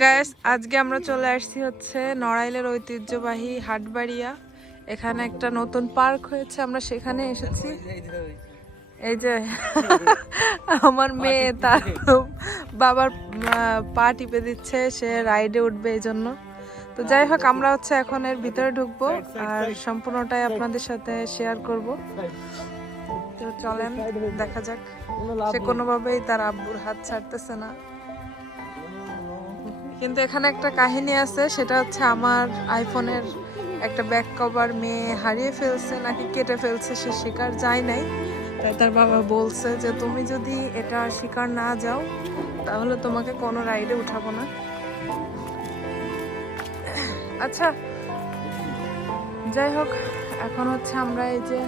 Guys আজকে আমরা চলে আসছি হচ্ছে নড়াইলের ঐতিহ্যবাহী হাটবাড়িয়া। এখানে একটা নতুন পার্ক হয়েছে, আমরা সেখানে এসেছি। এই যে আমার মেয়ে তার বাবার পা টিপে দিচ্ছে, সে রাইডে উঠবে এই জন্য। তো যাই হোক, আমরা হচ্ছে এখন এর ভিতরে ঢুকবো আর সম্পূর্ণটাই আপনাদের সাথে শেয়ার করব। তো চলেন দেখা যাক। সে কোনোভাবেই তার আব্বুর হাত ছাড়তেছে না, কিন্তু এখানে একটা কাহিনী আছে, সেটা হচ্ছে আমার আইফোনের একটা ব্যাক কভার মেয়ে হারিয়ে ফেলছে নাকি কেটে ফেলছে, সে শিকার যায় নাই। তাই তার বাবা বলছে যে তুমি যদি এটা শিকার না যাও তাহলে তোমাকে কোনো রাইডে উঠাবো না। আচ্ছা যাই হোক, এখন হচ্ছে আমরা এই যে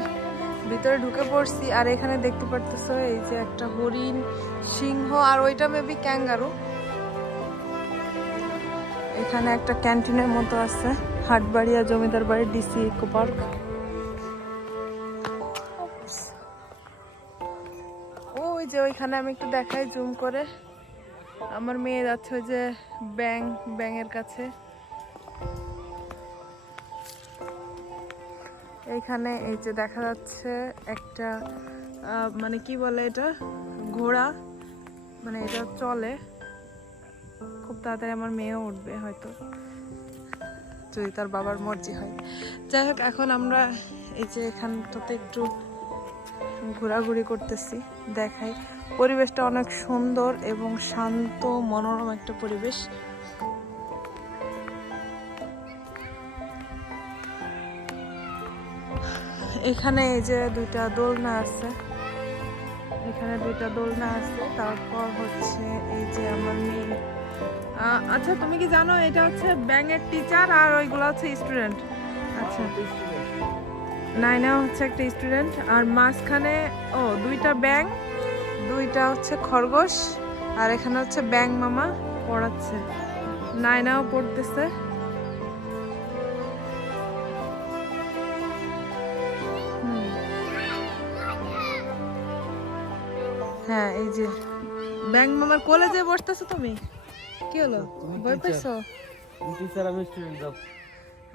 ভিতরে ঢুকে পড়ছি, আর এখানে দেখতে পারতেছো এই যে একটা হরিণ, সিংহ, আর ওইটা মেবি ক্যাঙ্গারু। এখানে একটা ক্যান্টিনের মতো আছে, হাটবাড়িয়া জমিদার বাড়ি ডিসি ইকো পার্ক। ওই যে ওইখানে আমি একটু দেখাই জুম করে, আমার মেয়ে যাচ্ছে ওই যে ব্যাঙের কাছে। এইখানে এই যে দেখা যাচ্ছে একটা মানে কি বলে এটা, ঘোড়া, মানে এটা চলে খুব তাড়াতাড়ি। আমার মেয়েও উঠবে হয়তো, যদি তার বাবার মর্জি হয়। যাই হোক, এখন আমরা এই যে এখানটাতে একটু ঘোরাঘুরি করতেছি, দেখাই। পরিবেশটা অনেক সুন্দর এবং শান্ত মনোরম একটা পরিবেশ। এখানে এই যে দুইটা দোলনা আছে, এখানে দুইটা দোলনা আছে। তারপর হচ্ছে এই যে আমার মেয়ে, আচ্ছা তুমি কি জানো এটা হচ্ছে ব্যাঙের টিচার আর ওইগুলো হচ্ছে স্টুডেন্ট। আচ্ছা, নাইনা হচ্ছে একটা স্টুডেন্ট, আর মাঝখানে দুইটা ব্যাঙ, দুইটা হচ্ছে খরগোশ, আর এখানে হচ্ছে ব্যাঙ মামা পড়াচ্ছে, নাইনাও পড়তেছে। হ্যাঁ, এই যে ব্যাঙ মামার কলেজে বসতেছো তুমি, কি হলো ভয় পেয়েছো?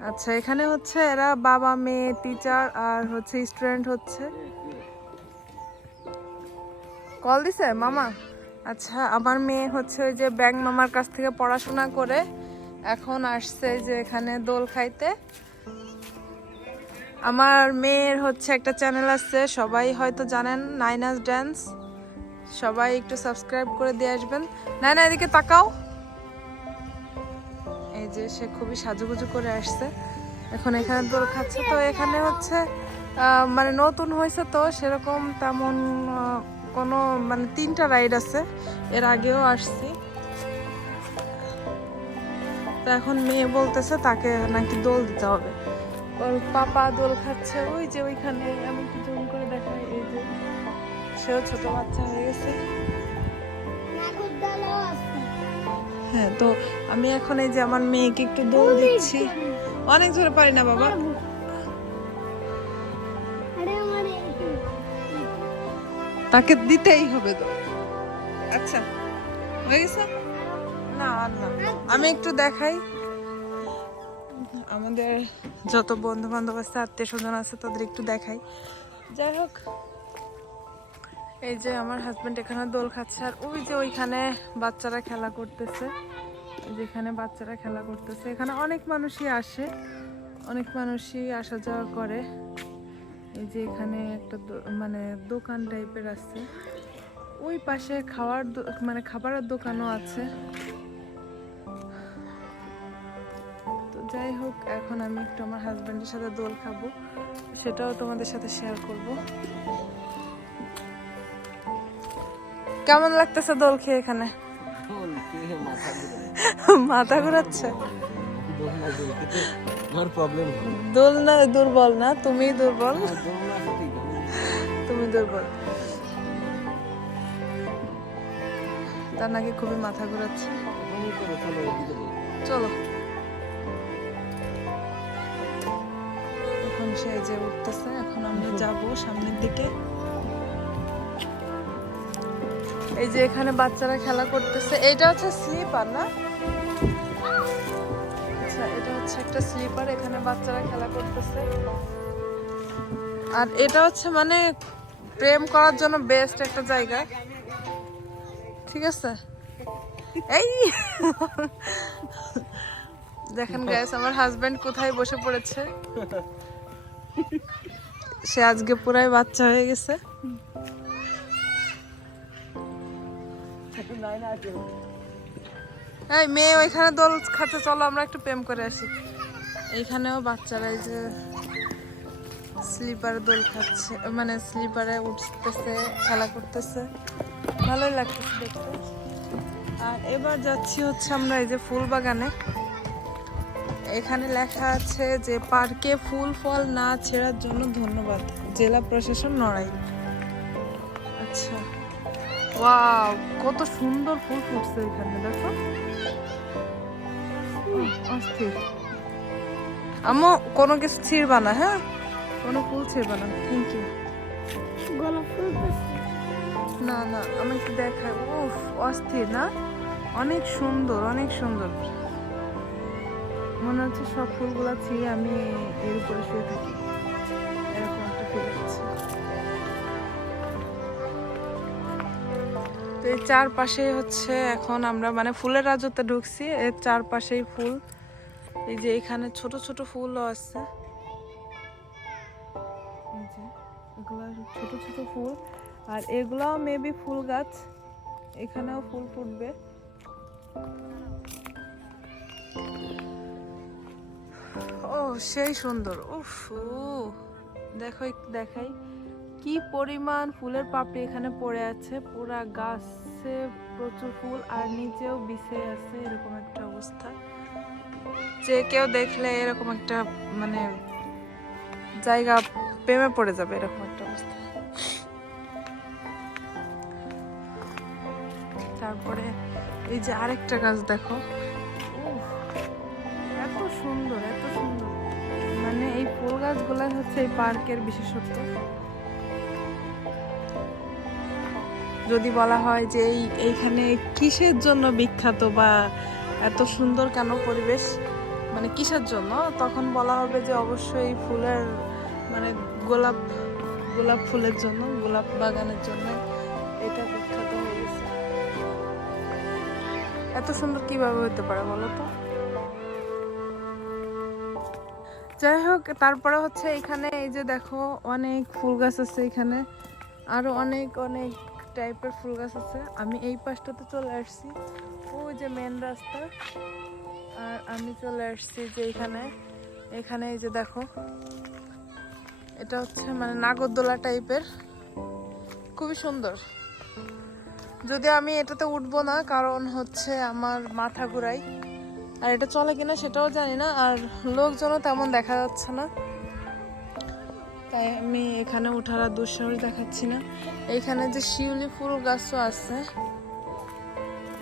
আচ্ছা, এখানে হচ্ছে এরা বাবা মেয়ে টিচার আর হচ্ছে স্টুডেন্ট হচ্ছে। কল দিছে মামা? আচ্ছা, আমার মেয়ে হচ্ছে ওই যে ব্যাঙ মামার কাছ থেকে পড়াশোনা করে এখন আসছে যে এখানে দোল খাইতে। আমার মেয়ের হচ্ছে একটা চ্যানেল আছে, সবাই হয়তো জানেন, নাইনাস ড্যান্স। সবাই একটু সাবস্ক্রাইব করে দিয়ে আসবেন। নাইনা এদিকে তাকাও। এই যে সে খুবই সাজুগুজু করে আসছে, এখন এখানে দোল খাচ্ছে। তো এখানে হচ্ছে মানে নতুন হয়েছে, তো সেরকম তেমন কোনো মানে 3টা রাইড আছে, এর আগেও আসছি। তো এখন মেয়ে বলতেছে তাকে নাকি দোল দিতে হবে, ওর পাপা দোল খাচ্ছে ওই যে ওইখানে। আমি একটু জুম করে দেখাই, এই যে সেও ছোট বাচ্চা হয়ে গেছে। হ্যাঁ, তো আমি এখন এই যে আমার মেয়েকে একটু দোল দিচ্ছি। অনেক জোরে পারি না বাবা, তাকে দিতেই হবে তো। আচ্ছা হয়ে গেছে না, আর না, আমি একটু দেখাই। আমাদের যত বন্ধু বান্ধব আছে, আত্মীয় স্বজন আছে, তাদের একটু দেখাই। যাই হোক, এই যে আমার হাজবেন্ড এখানে দোল খাচ্ছে, আর ওই যে ওইখানে বাচ্চারা খেলা করতেছে। যেখানে বাচ্চারা খেলা করতেছে, এখানে অনেক মানুষই আসে, অনেক মানুষই আসা যাওয়া করে। এই যে এখানে একটা মানে দোকান টাইপের আছে, ওই পাশে মানে খাবারের দোকানও আছে। তো যাই হোক, এখন আমি একটু আমার হাজবেন্ডের সাথে দোল খাবো, সেটাও তোমাদের সাথে শেয়ার করব। কেমন লাগতেছে দোল খেয়ে? এখানে মাথা ঘুরাচ্ছে। দোল না, দুর্বল না, তুমি দুর্বল, তুমি দুর্বল। তার নাকি খুবই মাথা ঘুরাচ্ছে। চলো, এখন সে যে উঠতেছে, এখন আমরা যাব সামনের দিকে। এই যে এখানে বাচ্চারা খেলা করতেছে, এইটা হচ্ছে স্লিপার না? হচ্ছে একটা স্লিপার, এখানে বাচ্চারা খেলা করতেছে। আর এটা হচ্ছে মানে প্রেম করার জন্য বেস্ট একটা জায়গা, ঠিক আছে। এই দেখেন গাইস, আমার হাজবেন্ড কোথায় বসে পড়েছে। সে আজকে পুরাই বাচ্চা হয়ে গেছে। এই মেয়ে ওইখানে দোল খাচ্ছে, চলো আমরা একটু প্রেম করে আসি। এইখানেও বাচ্চারা এই যে স্লিপারে দোল খাচ্ছে, মানে স্লিপারে উঠতেছে, খেলা করতেছে, ভালোই লাগতেছে দেখতে। আর এবার যাচ্ছি হচ্ছে আমরা এই যে ফুল বাগানে। এখানে লেখা আছে যে পার্কে ফুল ফল না ছেঁড়ার জন্য ধন্যবাদ, জেলা প্রশাসন নড়াইল। আচ্ছা, ওয়াও, কত সুন্দর ফুল ফুটছে এখানে, দেখো অস্থির। আম্মু কোনো কিছু ছিঁড়বা না, হ্যাঁ, কোনো ফুল ছিঁড়বা না। Thank you. না না, আমি একটু দেখাই। উফ, অস্থির না, অনেক সুন্দর, অনেক সুন্দর। মনে হচ্ছে সব ফুলগুলা ছিঁড়ে আমি এর উপরে শুয়ে থাকি, এরকম একটা ফিল হচ্ছে। তো এই চারপাশে হচ্ছে এখন আমরা মানে ফুলের রাজত্বে ঢুকছি। এর চারপাশেই ফুল, এই যে এখানে ছোট ছোট ফুলও আছে, এই যে এগুলা ছোট ছোট ফুল। আর এগুলাও মেবি ফুল গাছ, এখানেও ফুল ফুটবে। ও সেই সুন্দর। উফ, দেখো, দেখাই কি পরিমাণ ফুলের পাপড়ি এখানে পড়ে আছে। পুরা গাছে প্রচুর ফুল, আর নিচেও বিছে আছে, এরকম একটা অবস্থা। যে কেউ দেখলে এরকম একটা মানে জায়গা প্রেমে পড়ে যাবে, এরকম একটা অবস্থা। তারপরে এই যে আরেকটা গাছ দেখো, এত সুন্দর, এত সুন্দর। মানে এই ফুল গাছগুলা হচ্ছে এই পার্কের বিশেষত্ব। যদি বলা হয় যে এইখানে কিসের জন্য বিখ্যাত বা এত সুন্দর কেন পরিবেশ, মানে কিসের জন্য, তখন বলা হবে যে অবশ্যই ফুলের মানে গোলাপ গোলাপ ফুলের জন্য, গোলাপ বাগানের জন্য এটা বিখ্যাত হয়ে গেছে। এত সুন্দর কিভাবে হতে পারে বলো তো। যাই হোক, তারপরে হচ্ছে এখানে এই যে দেখো অনেক ফুল গাছ আছে, এখানে আরো অনেক অনেক টাইপের ফুল গাছ আছে। আমি এই পাশটাতে চলে আসছি, ওই যে মেন রাস্তা। আর আমি চলে আসছি যে এখানে এই যে দেখো, এটা হচ্ছে মানে নাগরদোলা টাইপের, খুবই সুন্দর। যদিও আমি এটাতে উঠবো না, কারণ হচ্ছে আমার মাথা ঘুরাই, আর এটা চলে কিনা সেটাও জানি না, আর লোকজনও তেমন দেখা যাচ্ছে না, তাই আমি এখানে ওঠার আর দুঃসাহস দেখাচ্ছি না। এইখানে যে শিউলি ফুল গাছও আছে,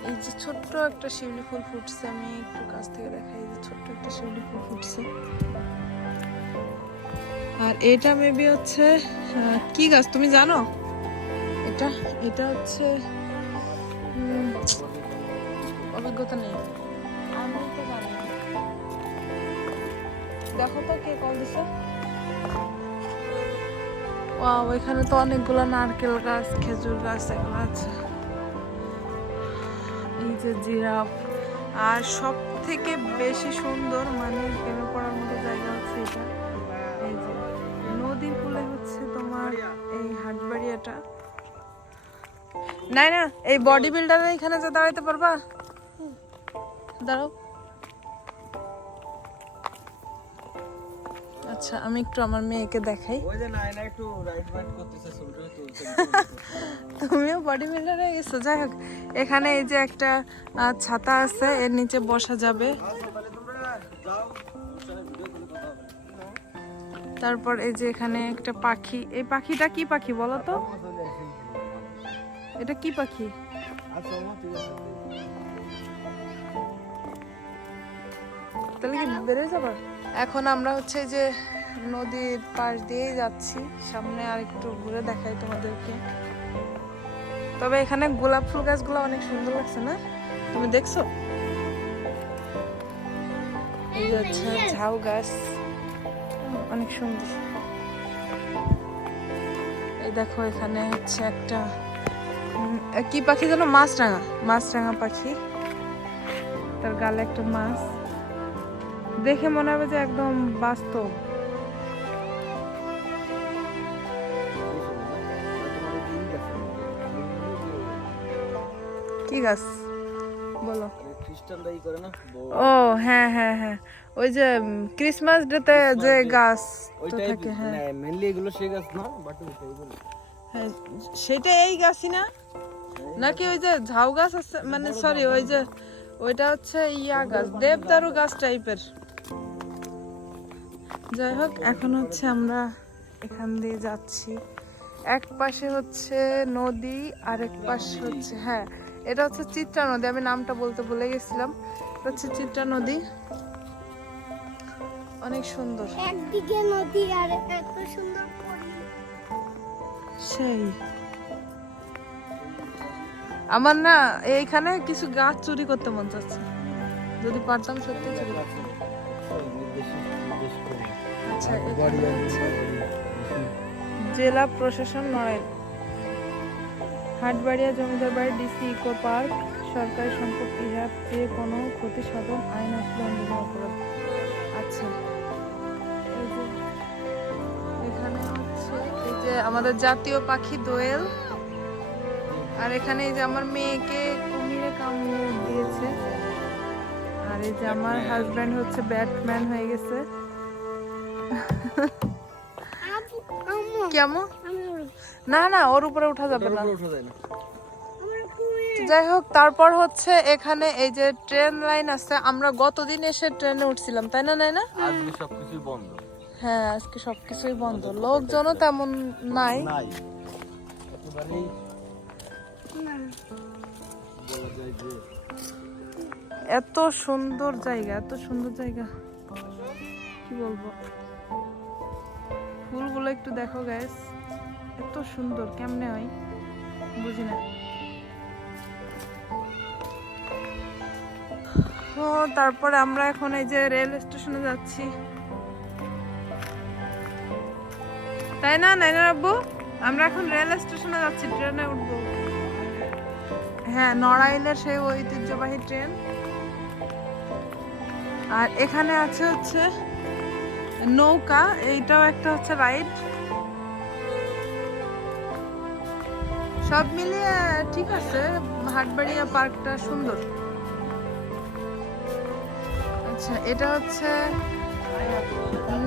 এই যে ছোট্ট একটা শিউলি ফুল ফুটছে, আমি একটু কাছ থেকে দেখাই, যে ছোট্ট একটা শিউলি ফুল ফুটছে। আর এটা মেবি হচ্ছে কি গাছ তুমি জানো? এটা এটা হচ্ছে অভিজ্ঞতা নেই, আমি তো জানি না। দেখো তো কে কল দিছে। ওয়াও, এখানে তো অনেকগুলো নারকেল গাছ, খেজুর গাছ এগুলো আছে। এই যে জিরাফ। আর সব থেকে বেশি সুন্দর মানে প্রেমে পড়ার মতো জায়গা হচ্ছে এটা, এই যে নদীর কূলে হচ্ছে তোমার এই হাটবাড়িয়াটা। নাই না, এই বডি বিল্ডার এখানে যে দাঁড়াইতে পারবা, দাঁড়াও। আচ্ছা, আমি একটু আমার মেয়েকে দেখাই। তুমিও বডি বিল্ডার হয়ে গেছো। যাই হোক, এখানে এই যে একটা ছাতা আছে, এর নিচে বসা যাবে। তারপর এই যে এখানে একটা পাখি, এই পাখিটা কি পাখি বলো তো, এটা কি পাখি? তাহলে কি বেড়ে যাবে। এখন আমরা হচ্ছে যে নদীর পাশ দিয়েই যাচ্ছি, সামনে আর একটু ঘুরে দেখাই তোমাদেরকে। তবে এখানে গোলাপ ফুল গাছগুলো অনেক সুন্দর লাগছে না, তুমি দেখছো? এই যে হচ্ছে ঝাউ গাছ, অনেক সুন্দর। এই দেখো এখানে হচ্ছে একটা কি পাখি যেন, মাছরাঙা পাখি, তার গালে একটা মাছ, দেখে মনে হবে যে একদম বাস্তব। কি গাছ বলো? ও হ্যাঁ হ্যাঁ হ্যাঁ, ওই যে ক্রিসমাস ডেতে যে গাছ থাকে, হ্যাঁ মেইনলি এগুলো সেই গাছ না, বাট হ্যাঁ সেটা এই গাছই না, নাকি ওই যে ঝাউ গাছ আছে, মানে সরি ওই যে ওইটা হচ্ছে ইয়া গাছ, দেবদারু গাছ টাইপের। যাই হোক, এখন হচ্ছে আমরা এখান দিয়ে যাচ্ছি, এক পাশে হচ্ছে নদী আর এক পাশে হচ্ছে, হ্যাঁ এটা হচ্ছে চিত্রা নদী, আমি নামটা বলতে ভুলে গেছিলাম, এটা হচ্ছে চিত্রা নদী, অনেক সুন্দর। একদিকে নদী আর এত সুন্দর সেই আমার না এইখানে কিছু গাছ চুরি করতে মন চাচ্ছে, যদি পারতাম সত্যি চুরি করতাম। আচ্ছা, এখানে হচ্ছে জেলা প্রশাসন নড়াইল, হাটবাড়িয়া জমিদার বাড়ি, ডিসি ইকো পার্ক, সরকারি সম্পত্তি হ্যাপ, যে কোনো ক্ষতি সাধন, আইন দণ্ডনীয় অপরাধ। আচ্ছা, এই যে এখানে হচ্ছে এই যে আমাদের জাতীয় পাখি দোয়েল, আর এখানে এই যে আমার মেয়েকে কুমিরে কামড় দিয়েছে, আর এই যে আমার হাজবেন্ড হচ্ছে ব্যাটম্যান হয়ে গেছে। কেমন? না না, ওর উপরে উঠা যাবে না। যাই হোক, তারপর হচ্ছে এখানে এই যে ট্রেন লাইন আছে, আমরা গতদিন এসে ট্রেনে উঠছিলাম, তাই না? নাই না, আজকে সবকিছুই বন্ধ। হ্যাঁ আজকে সবকিছুই বন্ধ, লোকজনও তেমন নাই। এত সুন্দর জায়গা, এত সুন্দর জায়গা, কি বলবো। ফুলগুলো একটু দেখো গাইস, এত সুন্দর, কেমনে হয় বুঝি না। তো তারপরে আমরা এখন এই যে রেল স্টেশনে যাচ্ছি, তাই না নাইনা আব্বু? আমরা এখন রেল স্টেশনে যাচ্ছি, ট্রেনে উঠবো। হ্যাঁ, নড়াইলের সেই ঐতিহ্যবাহী ট্রেন। আর এখানে আছে হচ্ছে নৌকা, এইটাও একটা হচ্ছে রাইড। সব মিলিয়ে ঠিক আছে, হাটবাড়িয়া পার্কটা সুন্দর। আচ্ছা, এটা হচ্ছে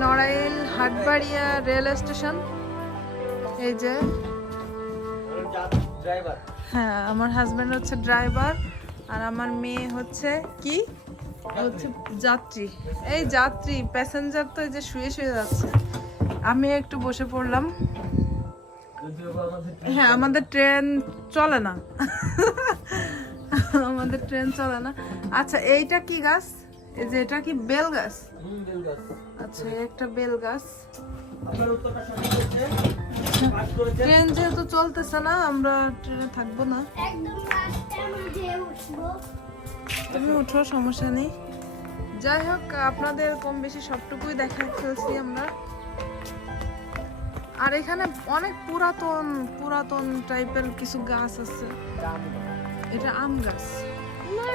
নড়াইল হাটবাড়িয়া রেল স্টেশন। এই যে হ্যাঁ, আমার হাজবেন্ড হচ্ছে ড্রাইভার, আর আমার মেয়ে হচ্ছে কি হচ্ছে যাত্রী। এই যাত্রী, প্যাসেঞ্জার তো এই যে শুয়ে শুয়ে যাচ্ছে, আমি একটু বসে পড়লাম। হ্যাঁ, আমাদের ট্রেন চলে না, আমাদের ট্রেন চলে না। আচ্ছা, এইটা কি গাছ? এই যে এটা কি বেল গাছ? আচ্ছা, একটা বেল গাছ। ট্রেন যেহেতু চলতেছে না, আমরা ট্রেনে থাকবো না। তুমি উঠো, সমস্যা নেই। যাই হোক, আপনাদের কম বেশি সবটুকুই দেখা ফেলছি আমরা। আর এখানে অনেক পুরাতন পুরাতন টাইপের কিছু গাছ আছে। এটা আম গাছ,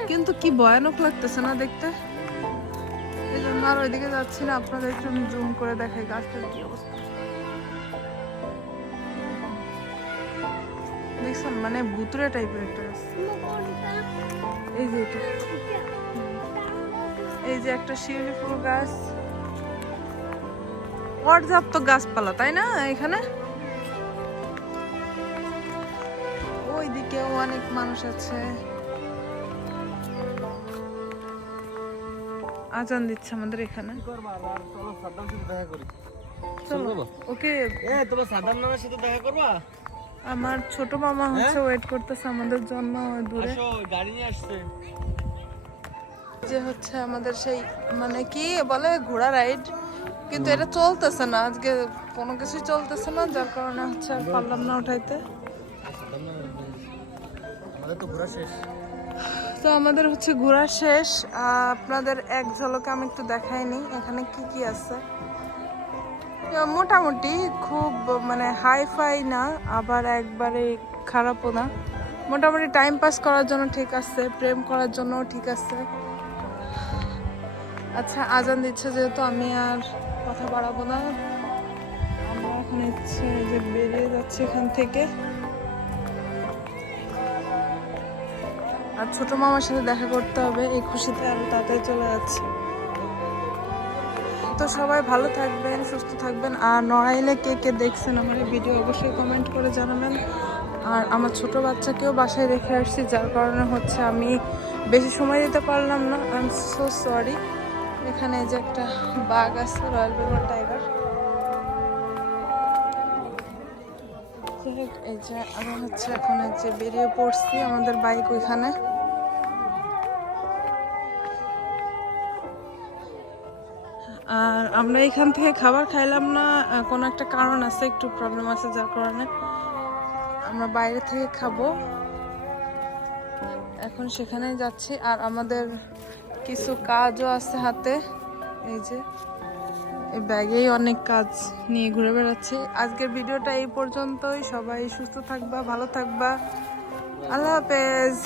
কিন্তু কি ভয়ানক লাগতেছে না দেখতে, এই জন্য আর ওইদিকে যাচ্ছি না। আপনাদের একটু জুম করে দেখাই গাছটার কি অবস্থা, দেখছেন? মানে ভুতুরে টাইপের একটা গাছ। এই যে এটা, এই যে একটা শিউলি ফুল গাছ, পর্যাপ্ত গাছপালা, তাই না এখানে? ওইদিকেও অনেক মানুষ আছে, আজান দিচ্ছে আমাদের এখানে। চলো, ওকে। আমার ছোট মামা হচ্ছে ওয়েট করতেছে আমাদের জন্য দূরে। যে হচ্ছে আমাদের সেই মানে কি বলে ঘোড়া রাইড, কিন্তু এটা চলতেছে না আজকে, কোনো কিছুই চলতেছে না, যার কারণে হচ্ছে আর পারলাম না উঠাইতে। তো আমাদের হচ্ছে ঘোরা শেষ। আপনাদের এক ঝলকে আমি একটু দেখাইনি এখানে কি কি আছে। মোটামুটি খুব মানে হাই ফাই না, আবার একবারে খারাপও না, মোটামুটি টাইম পাস করার জন্য ঠিক আছে, প্রেম করার জন্য ঠিক আছে। আচ্ছা, আজান দিচ্ছে যেহেতু আমি আর কথা বাড়াবো না। আমরা এখন ইচ্ছে যে বেরিয়ে যাচ্ছি এখান থেকে। আর ছোট মামার সাথে দেখা করতে হবে, এই খুশিতে আমি তাড়াতাড়ি চলে যাচ্ছি। তো সবাই ভালো থাকবেন, সুস্থ থাকবেন। আর নড়াইলে কে কে দেখছেন আমার এই ভিডিও অবশ্যই কমেন্ট করে জানাবেন। আর আমার ছোট বাচ্চাকেও বাসায় রেখে আসছি, যার কারণে হচ্ছে আমি বেশি সময় দিতে পারলাম না। I am so sorry. এখানে এই যে একটা বাঘ আছে, রয়্যাল বেঙ্গল টাইগার। এই যে আমি হচ্ছে এখন এই যে বেরিয়ে পড়ছি, আমাদের বাইক ওইখানে। আর আমরা এখান থেকে খাবার খাইলাম না, কোনো একটা কারণ আছে, একটু প্রবলেম আছে, যার কারণে আমরা বাইরে থেকে খাবো। এখন সেখানেই যাচ্ছি। আর আমাদের কিছু কাজও আছে হাতে, এই যে এই ব্যাগেই অনেক কাজ নিয়ে ঘুরে বেড়াচ্ছি। আজকের ভিডিওটা এই পর্যন্তই। সবাই সুস্থ থাকবা, ভালো থাকবা। আল্লাহ হাফেজ।